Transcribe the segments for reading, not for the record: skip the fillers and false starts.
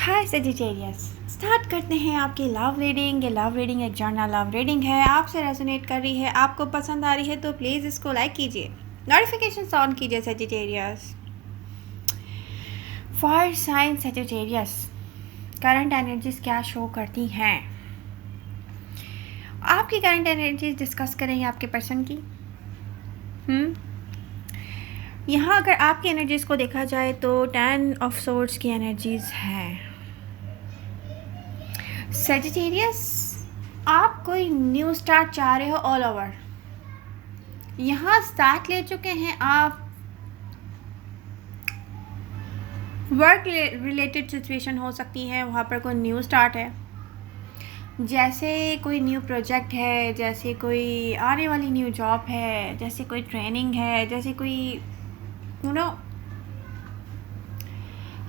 हाय Sagittarius. Start करते हैं आपकी लव रीडिंग। ये लव रीडिंग एक जर्नल लव रीडिंग है। आपसे रेजोनेट कर रही है, आपको पसंद आ रही है तो प्लीज़ इसको लाइक कीजिए, नोटिफिकेशन ऑन कीजिए। Sagittarius for sign Sagittarius, current energies क्या शो करती हैं? आपकी करंट एनर्जीज डिस्कस करेंगे आपके पर्सन की। यहाँ अगर आपकी एनर्जीज को देखा जाए तो 10 ऑफ सोर्ड्स की एनर्जीज हैं। सेजिटेरियस, आप कोई न्यू स्टार्ट चाह रहे हो ऑल ओवर। यहाँ स्टार्ट ले चुके हैं आप। वर्क रिलेटेड सिचुएशन हो सकती है, वहाँ पर कोई न्यू स्टार्ट है, जैसे कोई न्यू प्रोजेक्ट है, जैसे कोई आने वाली न्यू जॉब है, जैसे कोई ट्रेनिंग है, जैसे कोई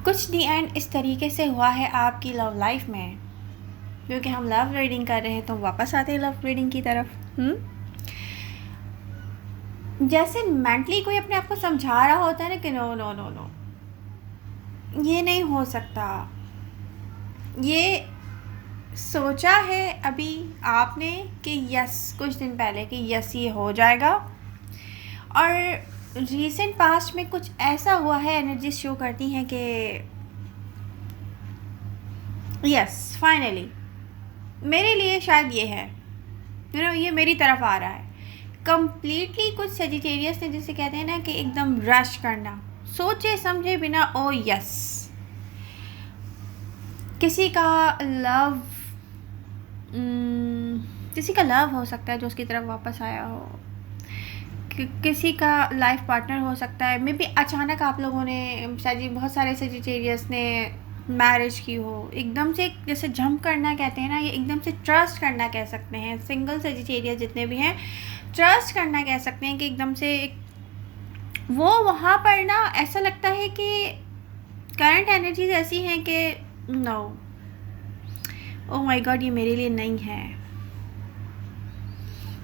कुछ दी एंड इस तरीके से हुआ है आपकी लव लाइफ में। क्योंकि हम लव रीडिंग कर रहे हैं तो वापस आते हैं लव रीडिंग की तरफ। जैसे मेंटली कोई अपने आप को समझा रहा होता है ना कि नो नो नो नो, ये नहीं हो सकता। ये सोचा है अभी आपने कि यस, कुछ दिन पहले कि यस ये हो जाएगा, और रीसेंट पास्ट में कुछ ऐसा हुआ है, एनर्जी शो करती हैं कि यस फाइनली मेरे लिए शायद ये है, ये मेरी तरफ आ रहा है। कंप्लीटली कुछ सेजिटेरियस ने जिसे कहते हैं ना कि एकदम रश करना, सोचे समझे बिना ओ यस। किसी का लव किसी का लव हो सकता है जो उसकी तरफ वापस आया हो, किसी का लाइफ पार्टनर हो सकता है। मे बी अचानक आप लोगों ने बहुत सारे सेजिटेरियस ने मैरिज की हो, एकदम से जैसे जंप करना कहते हैं ना, ये एकदम से ट्रस्ट करना कह सकते हैं। सिंगल सेजिटेरियस जितने भी हैं, ट्रस्ट करना कह सकते हैं कि एकदम से वो वहाँ पर ना ऐसा लगता है कि करंट एनर्जीज ऐसी हैं कि नो, ओह माय गॉड, ये मेरे लिए नहीं है।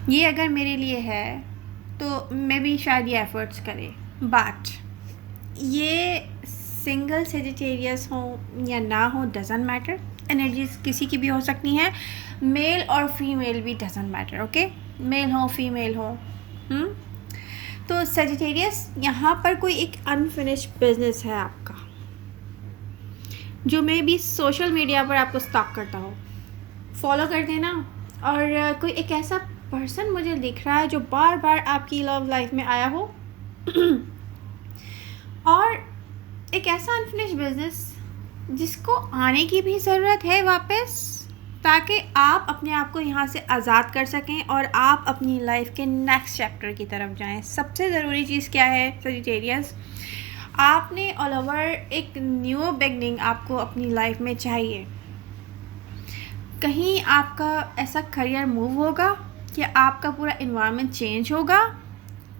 ये अगर मेरे लिए है तो मैं भी शायद ये एफर्ट्स करे, बट ये सिंगल सेजिटेरियस हो या ना हो डजंट मैटर। एनर्जीज किसी की भी हो सकती हैं, मेल और फीमेल भी डजंट मैटर। ओके, मेल हो फीमेल हो। तो सेजिटेरियस, यहाँ पर कोई एक अनफिनिश्ड बिजनेस है आपका, जो मे बी सोशल मीडिया पर आपको स्टॉक करता हो, फॉलो कर देना। और कोई एक ऐसा पर्सन मुझे दिख रहा है जो बार बार आपकी लव लाइफ में आया हो और एक ऐसा अनफिनिश्ड बिजनेस जिसको आने की भी ज़रूरत है वापस, ताकि आप अपने आप को यहाँ से आज़ाद कर सकें और आप अपनी लाइफ के नेक्स्ट चैप्टर की तरफ जाएं। सबसे ज़रूरी चीज़ क्या है सेजिटेरियस, आपने ऑल ओवर एक न्यू बिगनिंग आपको अपनी लाइफ में चाहिए। कहीं आपका ऐसा करियर मूव होगा कि आपका पूरा इन्वायरमेंट चेंज होगा,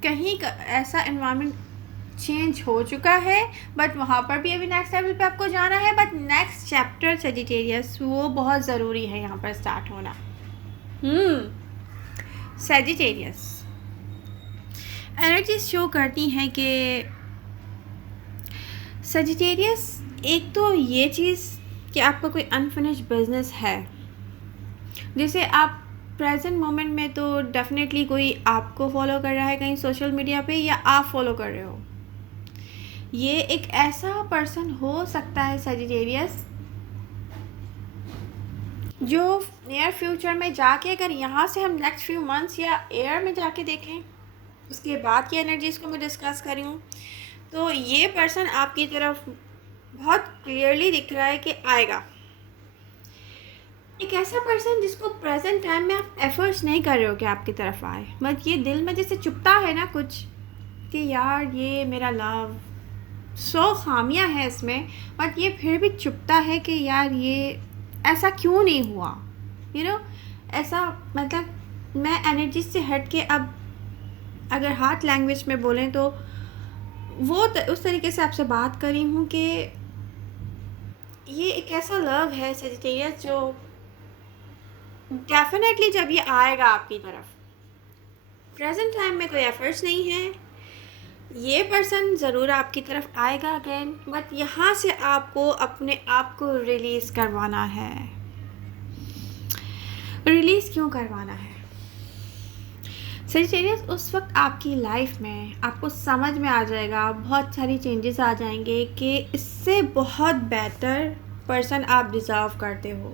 कहीं ऐसा इन्वायरमेंट चेंज हो चुका है बट वहाँ पर भी अभी नेक्स्ट लेवल पे आपको जाना है। बट नेक्स्ट चैप्टर सेजिटेरियस, वो बहुत ज़रूरी है यहाँ पर स्टार्ट होना। सेजिटेरियस एनर्जी शो करती हैं कि सेजिटेरियस, एक तो ये चीज़ कि आपका कोई अनफिनिश्ड बिजनेस है जिसे आप प्रेजेंट मोमेंट में तो डेफिनेटली कोई आपको फॉलो कर रहा है कहीं सोशल मीडिया पे, या आप फॉलो कर रहे हो। ये एक ऐसा पर्सन हो सकता है सेजिटेरियस जो नियर फ्यूचर में जाके, अगर यहाँ से हम नेक्स्ट फ्यू मंथ्स या ईयर में जाके देखें, उसके बाद की एनर्जीज़ को मैं डिस्कस करी हूँ, तो ये पर्सन आपकी तरफ बहुत क्लियरली दिख रहा है कि आएगा। एक ऐसा पर्सन जिसको प्रेजेंट टाइम में आप एफर्ट्स नहीं कर रहे हो कि आपकी तरफ आए, बट ये दिल में जैसे चुपता है ना कुछ कि यार ये मेरा लव, सौ खामियां हैं इसमें, बट ये फिर भी चुपता है कि यार ये ऐसा क्यों नहीं हुआ। ऐसा मतलब मैं एनर्जी से हट के अब अगर हार्ट लैंग्वेज में बोलें तो वो उस तरीके से आपसे बात करी हूँ कि ये एक ऐसा लव है सेजिटेरियस जो डेफिनेटली जब ये आएगा आपकी तरफ, प्रेजेंट टाइम में कोई एफर्ट्स नहीं है, ये पर्सन ज़रूर आपकी तरफ आएगा अगेन, बट यहाँ से आपको अपने आप को रिलीज़ करवाना है। रिलीज़ क्यों करवाना है? सेजिटेरियस, उस वक्त आपकी लाइफ में आपको समझ में आ जाएगा, बहुत सारी चेंजेस आ जाएंगे कि इससे बहुत बेटर पर्सन आप डिज़र्व करते हो,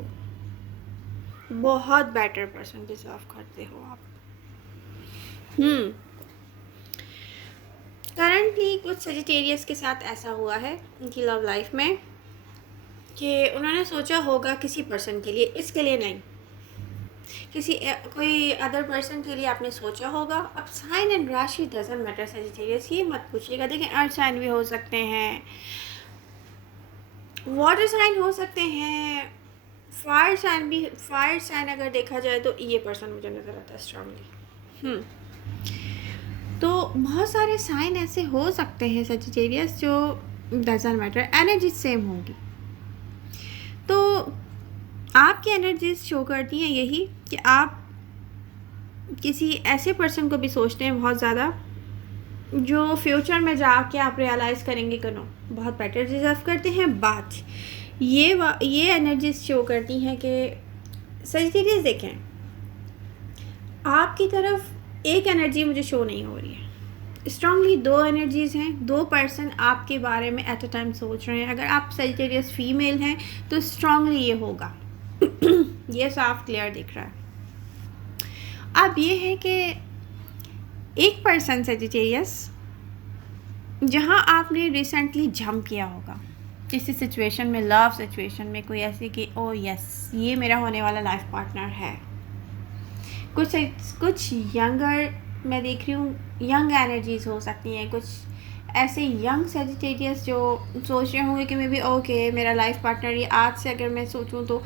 बहुत बेटर पर्सन डिज़र्व करते हो आप। करंटली कुछ सेजिटेरियस के साथ ऐसा हुआ है उनकी लव लाइफ में कि उन्होंने सोचा होगा किसी पर्सन के लिए, इसके लिए नहीं, कोई अदर पर्सन के लिए आपने सोचा होगा। अब साइन एंड राशि डजंट मैटर सेजिटेरियस, ये मत पूछिएगा। देखिए, अर्थ साइन भी हो सकते हैं, वाटर साइन हो सकते हैं, फायर साइन अगर देखा जाए तो ये पर्सन मुझे नज़र आता है स्ट्रांगली। तो बहुत सारे साइन ऐसे हो सकते हैं सेजिटेरियस जो डजंट मैटर, एनर्जी सेम होगी। तो आपकी एनर्जीज शो करती हैं यही कि आप किसी ऐसे पर्सन को भी सोचते हैं बहुत ज़्यादा, जो फ्यूचर में जाके आप रियलाइज़ करेंगे कि नो, बहुत बेटर डिज़र्व करते हैं। बात ये एनर्जीज शो करती हैं कि सेजिटेरियस देखें, आपकी तरफ एक एनर्जी मुझे शो नहीं हो रही है, स्ट्रांगली दो एनर्जीज़ हैं, दो पर्सन आपके बारे में एट अ टाइम सोच रहे हैं। अगर आप सेजिटेरियस फीमेल हैं तो स्ट्रांगली ये होगा ये साफ क्लियर दिख रहा है। अब ये है कि एक पर्सन सेजिटेरियस जहाँ आपने रिसेंटली जंप किया होगा किसी सिचुएशन में, लव सिचुएशन में, कोई ऐसी कि ओ यस, ये मेरा होने वाला लाइफ पार्टनर है। कुछ यंगर मैं देख रही हूँ, यंग एनर्जीज हो सकती हैं, कुछ ऐसे यंग सेजिटेरियस जो सोच रहे होंगे कि मे बी ओके, मेरा लाइफ पार्टनर ये आज से अगर मैं सोचूं तो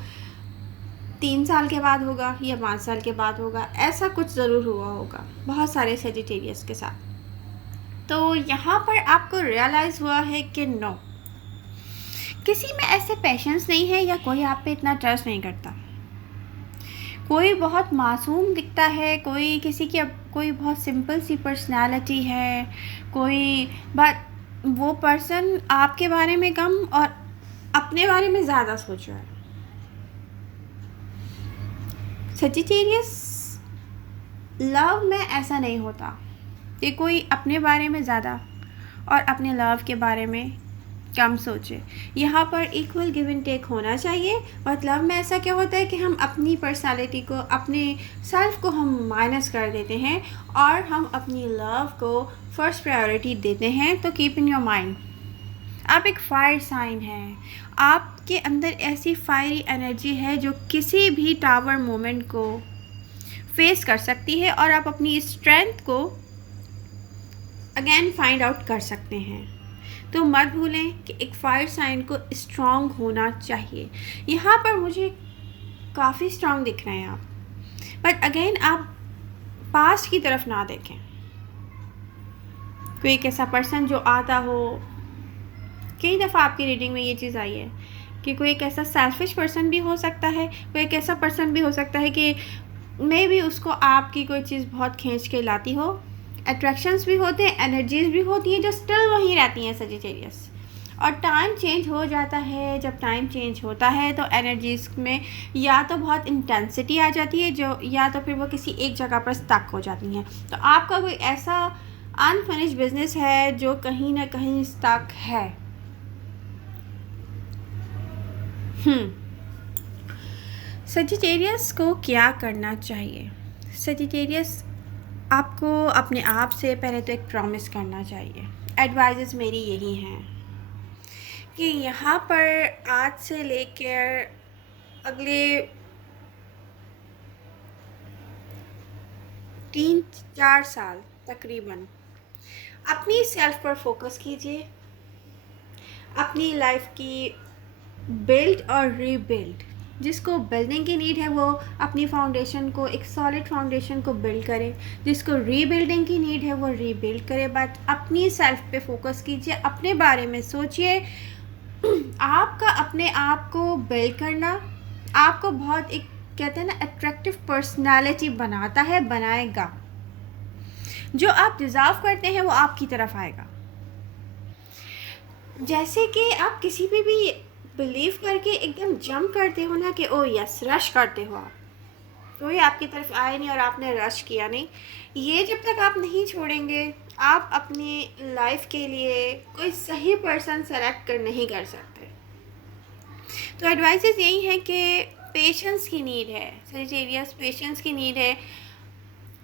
3 साल के बाद होगा या 5 साल के बाद होगा, ऐसा कुछ ज़रूर हुआ होगा बहुत सारे सेजिटेरियस के साथ। तो यहाँ पर आपको रियलाइज़ हुआ है कि नो, किसी में ऐसे पेशेंस नहीं है या कोई आप पे इतना ट्रस्ट नहीं करता। कोई बहुत मासूम दिखता है, कोई बहुत सिंपल सी पर्सनालिटी है, बट वो पर्सन आपके बारे में कम और अपने बारे में ज़्यादा सोच रहा है। सेजिटेरियस लव में ऐसा नहीं होता कि कोई अपने बारे में ज़्यादा और अपने लव के बारे में कम सोचे। यहाँ पर इक्वल गिव एंड टेक होना चाहिए। बट लव में ऐसा क्या होता है कि हम अपनी पर्सनालिटी को, अपने सेल्फ को हम माइनस कर देते हैं और हम अपनी लव को फर्स्ट प्रायोरिटी देते हैं। तो कीप इन योर माइंड, आप एक फायर साइन हैं, आपके अंदर ऐसी फायरी एनर्जी है जो किसी भी टावर मोमेंट को फेस कर सकती है और आप अपनी स्ट्रेंथ को अगेन फाइंड आउट कर सकते हैं। तो मत भूलें कि एक फायर साइन को स्ट्रॉन्ग होना चाहिए। यहाँ पर मुझे काफ़ी स्ट्रॉन्ग दिख रहे हैं आप, बट अगेन आप पास्ट की तरफ ना देखें। कोई एक ऐसा पर्सन जो आता हो, कई दफ़ा आपकी रीडिंग में ये चीज़ आई है कि कोई एक ऐसा सेल्फिश पर्सन भी हो सकता है, कोई एक ऐसा पर्सन भी हो सकता है कि मे भी उसको आपकी कोई चीज़ बहुत खींच के लाती हो। अट्रैक्शंस भी होते हैं, एनर्जीज भी होती हैं जो स्टिल वहीं रहती हैं सेजिटेरियस। और टाइम चेंज हो जाता है, जब टाइम चेंज होता है तो एनर्जीज में या तो बहुत इंटेंसिटी आ जाती है, जो या तो फिर वो किसी एक जगह पर स्टक हो जाती हैं। तो आपका कोई ऐसा अनफिनिश्ड बिजनेस है जो कहीं ना कहीं स्टक है। सेजिटेरियस को क्या करना चाहिए? सेजिटेरियस आपको अपने आप से पहले तो एक प्रॉमिस करना चाहिए। एडवाइजेस मेरी यही हैं कि यहाँ पर आज से लेकर अगले 3-4 साल तकरीबन अपनी सेल्फ पर फोकस कीजिए। अपनी लाइफ की बिल्ड और रीबिल्ड, जिसको बिल्डिंग की नीड है वो अपनी फाउंडेशन को, एक सॉलिड फाउंडेशन को बिल्ड करे। जिसको रीबिल्डिंग की नीड है वो रीबिल्ड करे। बट अपनी सेल्फ पे फोकस कीजिए, अपने बारे में सोचिए। आपका अपने आप को बिल्ड करना आपको बहुत, एक कहते हैं ना, अट्रैक्टिव पर्सनालिटी बनाता है, बनाएगा। जो आप डिज़र्व करते हैं वो आपकी तरफ आएगा। जैसे कि आप किसी पे भी बिलीव करके एकदम जंप करते हो ना कि ओ यस, रश करते हो आप, कोई आपकी तरफ आए नहीं और आपने रश किया नहीं, ये जब तक आप नहीं छोड़ेंगे आप अपनी लाइफ के लिए कोई सही पर्सन सेलेक्ट नहीं कर सकते। तो एडवाइसेस यही है कि पेशेंस की नीड है, सजिटेरियस, पेशेंस की नीड है,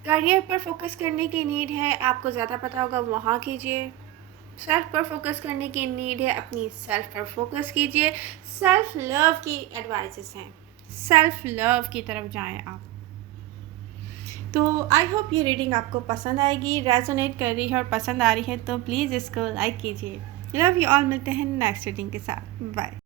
करियर पर फोकस करने की नीड है, आपको ज़्यादा पता होगा वहाँ कीजिए। सेल्फ पर फोकस करने की नीड है, अपनी सेल्फ पर फोकस कीजिए। सेल्फ लव की एडवाइसेस हैं, सेल्फ लव की तरफ जाएं आप। तो आई होप ये रीडिंग आपको पसंद आएगी, रेजोनेट कर रही है और पसंद आ रही है तो प्लीज़ इसको लाइक कीजिए। लव यू ऑल, मिलते हैं नेक्स्ट रीडिंग के साथ, बाय।